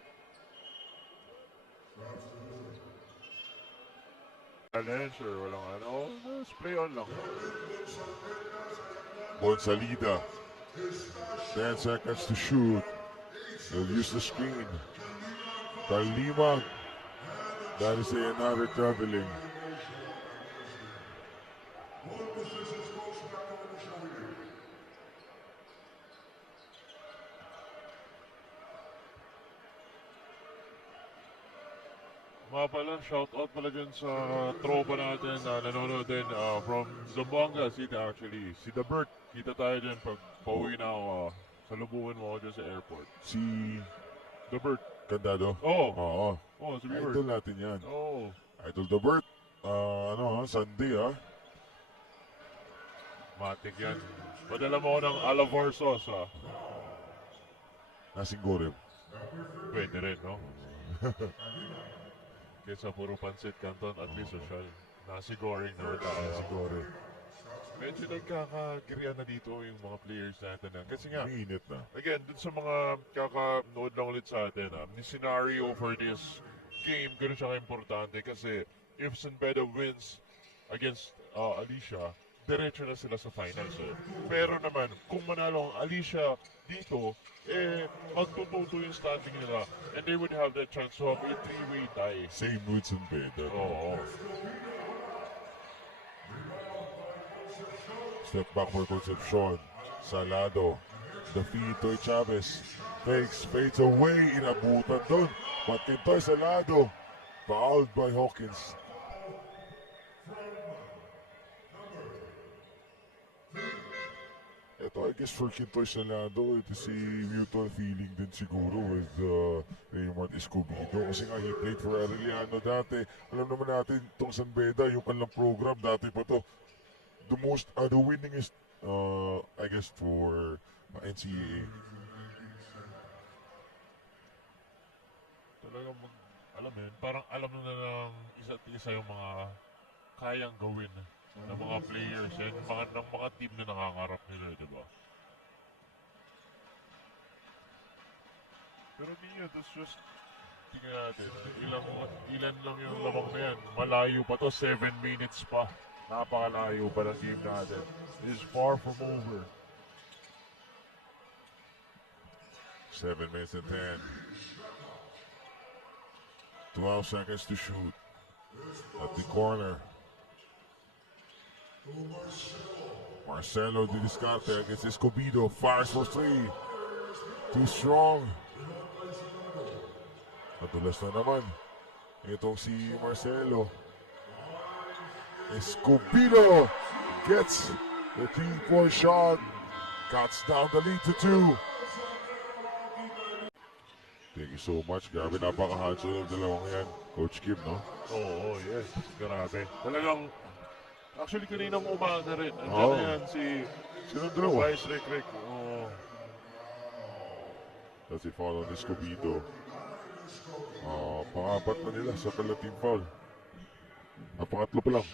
Sure, walang ano. Just play on lang. Bonsalida. 10 seconds to shoot. He'll use the screen. Kalimag. That is another traveling. Mga pala, shoutout pala dyan sa tropa natin na nanonood din from Zamboanga City actually. Si The Bert, kita tayo dyan pag pauwi na ako. Salubungan mo ako dyan sa airport. Si The Bert. Candado. Oo. Oo. Oh, si Idol Bert. natin yan. Oo. Idol the Bert. Sunday Matik yan. Padala mo ako ng Alavar sauce Nasing gorem. Pwede rin, no? Kesa puro pansit canton, at least social. Nasi goreng naman tayo. Nasing gorem. Medyo nagkakagirian na dito yung mga players natin. Kasi nga, Mainit na. again, dun sa mga kakanood lang ulit sa atin, yung scenario for this game, ganun siya ka-importante kasi if Sanbeda wins against Alicia, diretso na sila sa finals. Pero naman, kung manalo ang Alicia dito, magtututo yung standing nila and they would have that chance to have a three-way tie. Same with Sanbeda. Oo. Step back for Concepcion. Salado. Defeat Toy Chavez. Fakes, fades away. Inabutan doon. But Kintoy Salado. Fouled by Hawkins. Ito, I guess for Kintoy Salado, ito si mutual feeling din siguro with Raymond Escobedo. Kasi nga, he played for Arellano dati. Alam naman natin, itong Sanbeda, yung kanilang program, dati pa to. The winningest, I guess, for NCAA. Talagang alam mo yun, parang alam na ng isa't isa yung mga kayang gawin ng mga players and ng mga team na nangangarap nila, di ba? Pero Mia, that's just tingnan natin, ilan lang yung lamang na yan. Malayo pa to, 7 minutes pa. Napakalayo pa ng game natin. It's far from over. 7 minutes and 10. 12 seconds to shoot. At the corner. Marcelo Di Descarte against Escobedo. Fires for 3. Too strong. Nadulas na naman. Itong si Marcelo. Escobedo gets the 3-point shot. Cuts down the lead to 2. Thank you so much. Grabe, napaka-handsome ng dalawang yan. Coach Kim, no? Oo, yes. Grabe. Talagang, actually kaninang umaga rin. Andiyan Oo. na yan si Sino dalawa? Vice Rick. Oo. That's it, foul on Escobedo. Pang-apat na nila sa kalating foul. Pangatlo pa lang.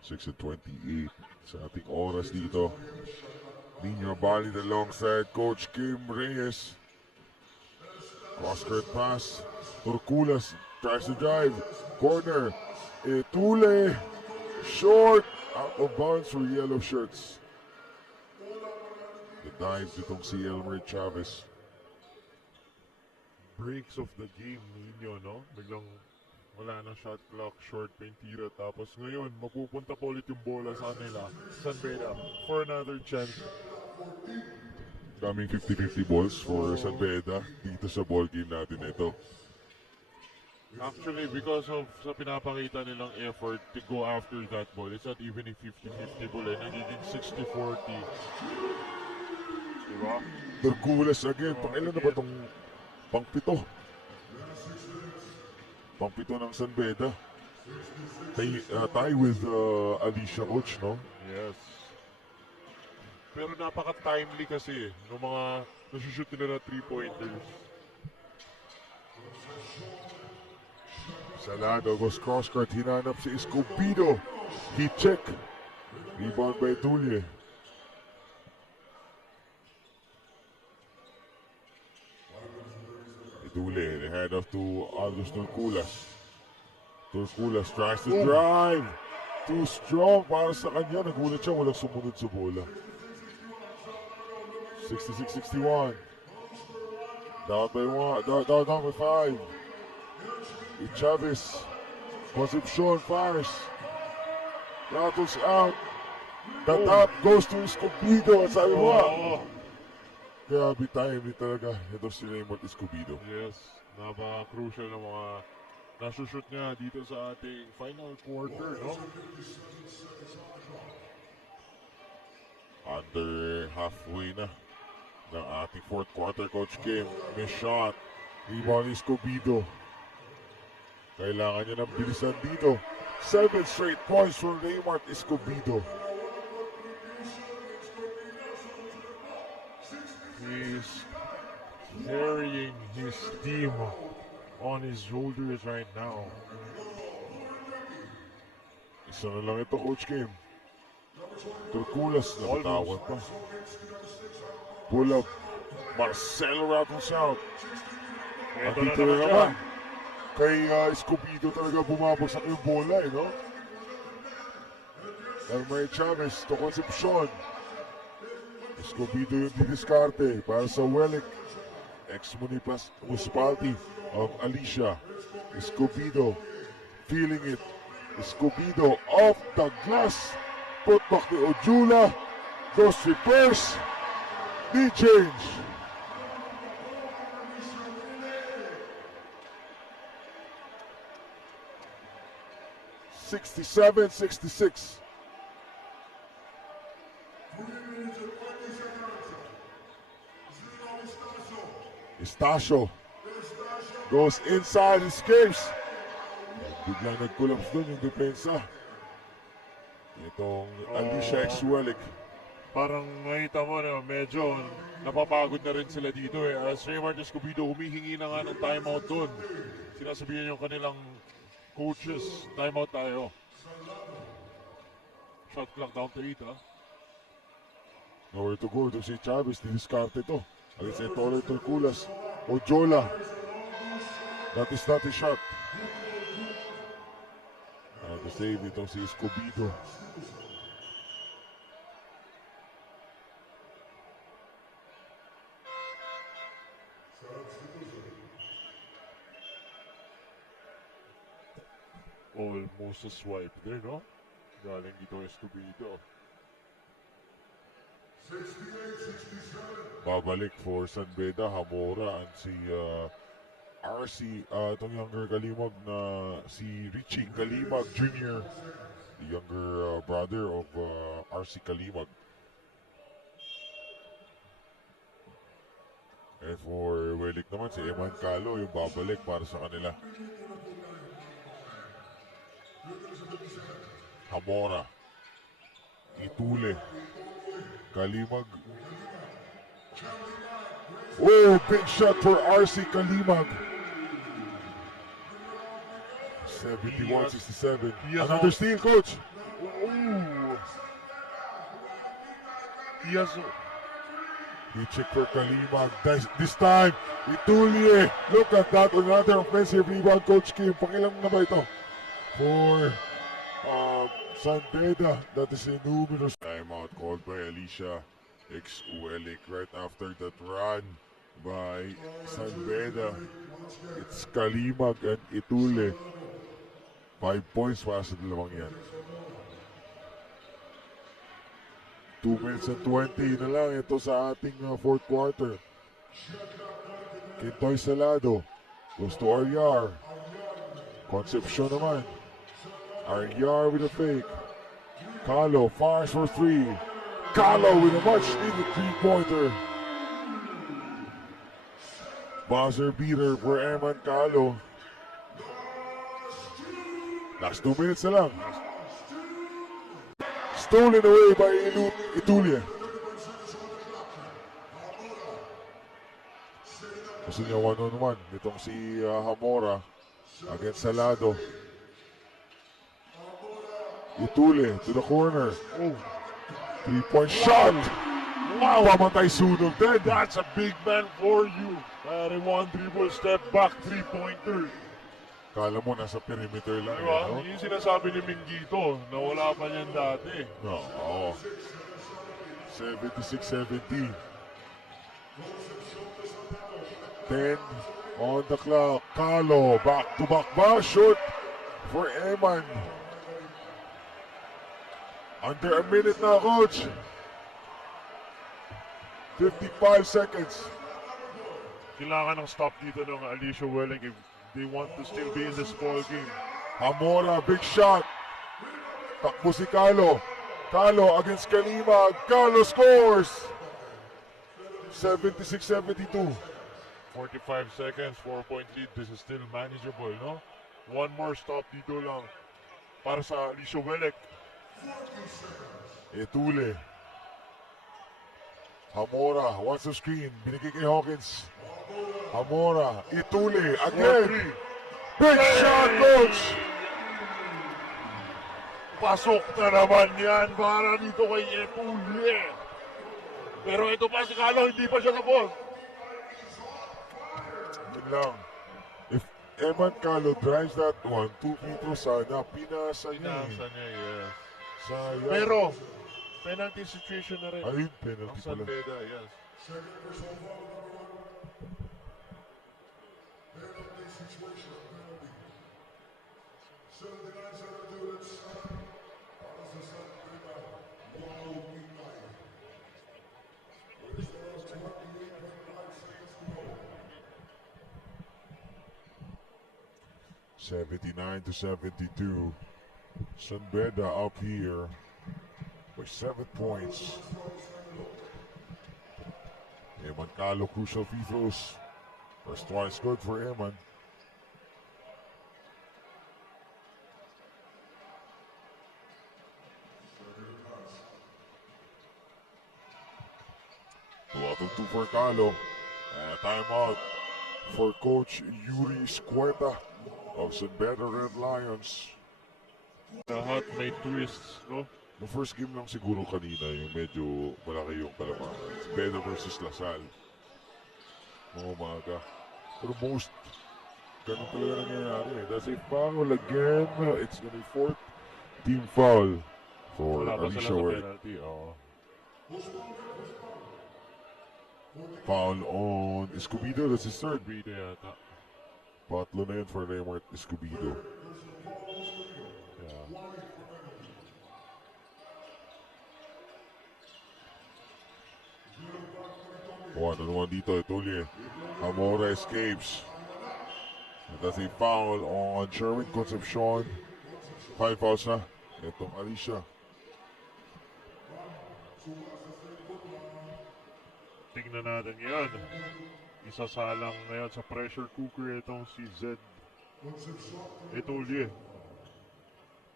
Six at 28 sa ating oras dito. Nino Bali alongside Coach Kim Reyes. Cross-court pass. Turculas tries to drive. Corner. Etule. Short. Out of bounds for yellow shirts. The dive ditong si Elmer Chavez. Breaks of the game ninyo, no? Biglang wala na shot clock, short paint tira. Tapos ngayon, mapupunta pa ulit yung bola sa kanila. Sanbeda for another chance. Daming 50-50 balls for Sanbeda dito sa ball game natin ito. Actually, because of sa pinapakita nilang effort to go after that ball, it's not even a 50-50 ball, nagiging 60-40. Diba? Turculas again. Pangilan na ba itong pangpito? Pangpito ng Sanbeda. Tie with Alicia Coach, no? Yes. Pero napaka-timely kasi ng mga nasushoot nila na 3-pointers. Salado goes cross-court. Hinanap si Escobedo. He check. Rebound by Tulye. Tulye, the hand off to Aldous Turculas. Turculas tries to drive. Too strong para sa kanya. Nagulat siya. Walang sumunod sa bola. 66-61. Down by 1. Down by 5. Chavez. Concepcion fires. Rattles out. The top goes to Escobedo. At sabi mo, Oo. Grabe timely talaga. Ito si Raymond Escobedo. Yes, napaka-crucial ng mga nasushoot niya dito sa ating final quarter, no? Under halfway na ng ating fourth quarter, Coach Kim. May shot. Rebound Escobedo. Kailangan niya ng bilisan dito. 7 straight points for Raymond Escobedo. He's carrying his team on his shoulders right now. Isa na lang ito, Coach Kim. Turkulas na batawan pa. Pull up. Marcelo rattles out. Ito na Andito naman na siya. naman. Kay Escobedo talaga bumabagsak yung bola, eh, no? Elmer Chavez to Concepcion. Escobedo yung didiskarte para sa Welic. Ex-municipality of Alicia. Escobedo feeling it. Escobedo off the glass. Put back ni Ojula. Goes reverse. Knee change. (67-66). Estacio goes inside, escapes. Biglang nag-collapse doon yung depensa. Itong Alicia Ex-Welic. Parang nakita mo na medyo napapagod na rin sila dito eh. As Raymond Escobedo humihingi na nga ng timeout doon. Sinasabihan yung kanilang coaches, timeout tayo. Shot clock down to 8 ha. Nowhere to go. Ito si Chavez, diniskarte ito. Against Ettore Turkulas. Ojola. That is not a shot. To save itong si Escobedo. Almost a swipe there, no? Galing dito Escobedo. Babalik for San Beda, Hamora, and si RC, itong younger Kalimag na si Richie Kalimag Jr., the younger brother of RC Kalimag. And for Welic naman, si Eman Calo yung babalik para sa kanila. Hamora, Itule, Kalimag. Oh, big shot for RC Kalimag. 71-67. Yes, Another steal, coach. Ooh. Yes. He checked for Kalimag. This time, Itulye. Look at that. Another offensive rebound, Coach Kim. Pakilang na ba ito? For San Beda. That is a numerous timeout called by Alicia Ex-Welic right after that run by San Beda. It's Kalimag and Itule. 5 points para sa dalawang yan. 2 minutes and 20 na lang ito sa ating fourth quarter. Quintoy Salado goes to Aryar. Concepcion naman. Aryar with a fake. Calo fires for 3. Calo with a much needed 3-pointer. Buzzer beater for Eman Calo. Last 2 minutes na lang. Stolen away by Itulye. Gusto niya 1-on-1 nitong si Hamora against Salado. Itule to the corner. Oh, 3-point shot. Wow, pamatay sunog din. that's a big man for you. One dribble, step back, 3-pointer. Kala mo nasa perimeter lang. Diba? No? Yung sinasabi ni Minggito na wala pa niyan dati. No, oo. 76-70. 10 on the clock. Calo, back-to-back ba? Shoot for Eman. Under a minute na, coach. 55 seconds. Kailangan ng stop dito ng Alicia Welling if they want to still be in this ball game. Hamora, big shot. Takbo si Kalo. Kalo against Kalima. Kalo scores. 76-72. 45 seconds, 4-point lead. This is still manageable, no? One more stop dito lang para sa Alicia Welling. Etule. Hamora wants the screen. Binigay kay Hawkins. Hamora. Etule again. Big shot, coach. Pasok na naman yan para dito kay Etule. Pero ito pa si Kalo, hindi pa siya tapos. Yun lang. If Eman Kalo drives that one, 2 free throws sana, pinasa niya. Pinasa niya, yes. Sayang. Pero, penalty situation na rin. Ayun, Ang penalty San pala. Beda, yes. $79-72. San Beda up here by 7 points. Eman Kalo, crucial free throws. First one is good for Eman. Two for Kalo. And timeout for Coach Yuri Escueta of San Beda Red Lions. Lahat may twists, no? The first game lang siguro kanina yung medyo malaki yung kalamangan. It's Beda versus Lasal. Mga umaga. Pero most, ganun talaga nangyayari eh. That's a foul again. It's gonna be fourth team foul for Wala pa sila Alicia sa Ward. penalty, oo. Foul on Escobedo. That's his third. Bida yata. Patlo na yun for Raymart Escobedo. Yeah. One-on-one dito, Etulye. Hamora escapes. And that's a foul on Sherwin Concepcion. 5 fouls na. Itong Alicia. Tingnan natin yan. Isasalang ngayon sa pressure cooker itong si Zed. Etulye.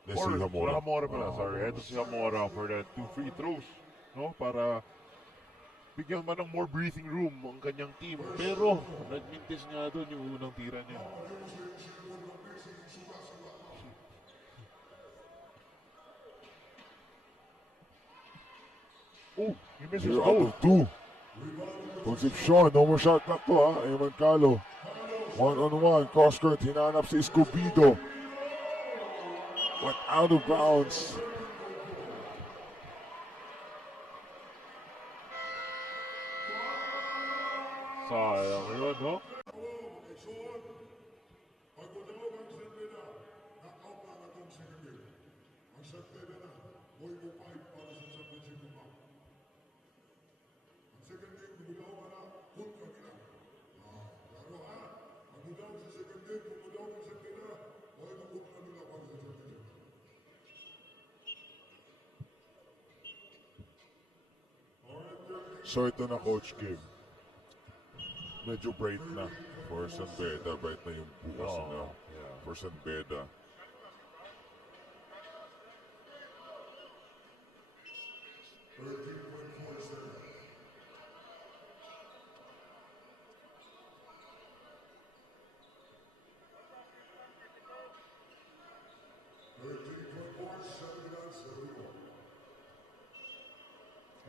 Let's see Hamora. Hamora pala, sorry. Ito si Hamora for that 2 free throws. No? Para bigyan man ng more breathing room ang kanyang team. Pero, nagmintis nga doon yung unang tira niya. Oh, he misses Zero out both. of 2. Concepcion, no more shot clock to ha. Eman Calo. One-on-one. Cross-court. Hinanap si Escobedo. Went out of bounds. Sayang yun, no? So ito na Coach Kim. Medyo bright na for San Beda. Bright na yung bukas Oo, na yeah. for San Beda.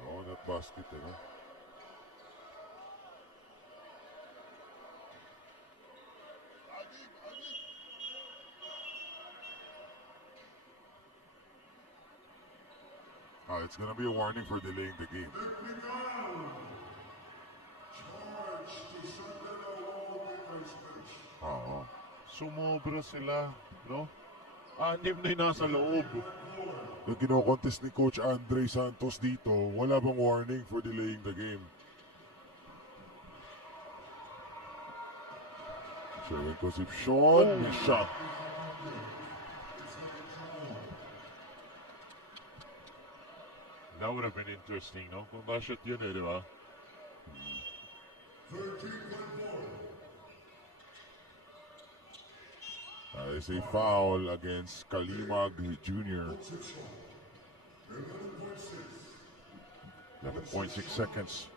Oh, that basket, eh. It's gonna be a warning for delaying the game. Oo. Sumobra sila, no? Anim na yung nasa loob. Yung kinokontest ni Coach Andre Santos dito, wala bang warning for delaying the game? Serving Concepcion. May shot. That would have been interesting, no? Kung na-shoot yun di ba? That is a foul against Kalimag Jr. 11.6 seconds.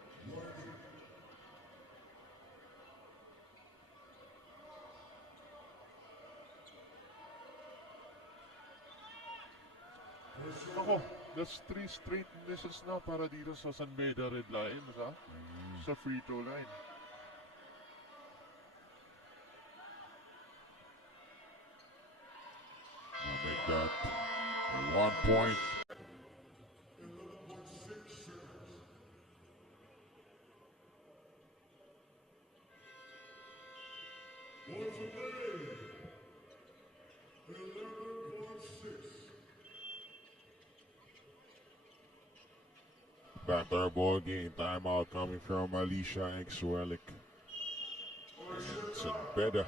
Ako, that's 3 straight misses na para dito sa San Beda Red Lions, ha? Sa free throw line. Make that 1 point. Back to our ball game. Timeout coming from Alicia Exwellick. And San Beda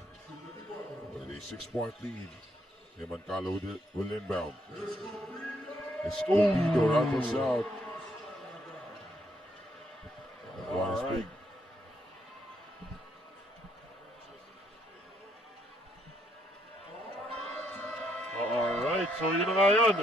with a 6-point lead. Emancalo will inbound. Escobedo rattles out. One is big. Alright, so yun na nga yun.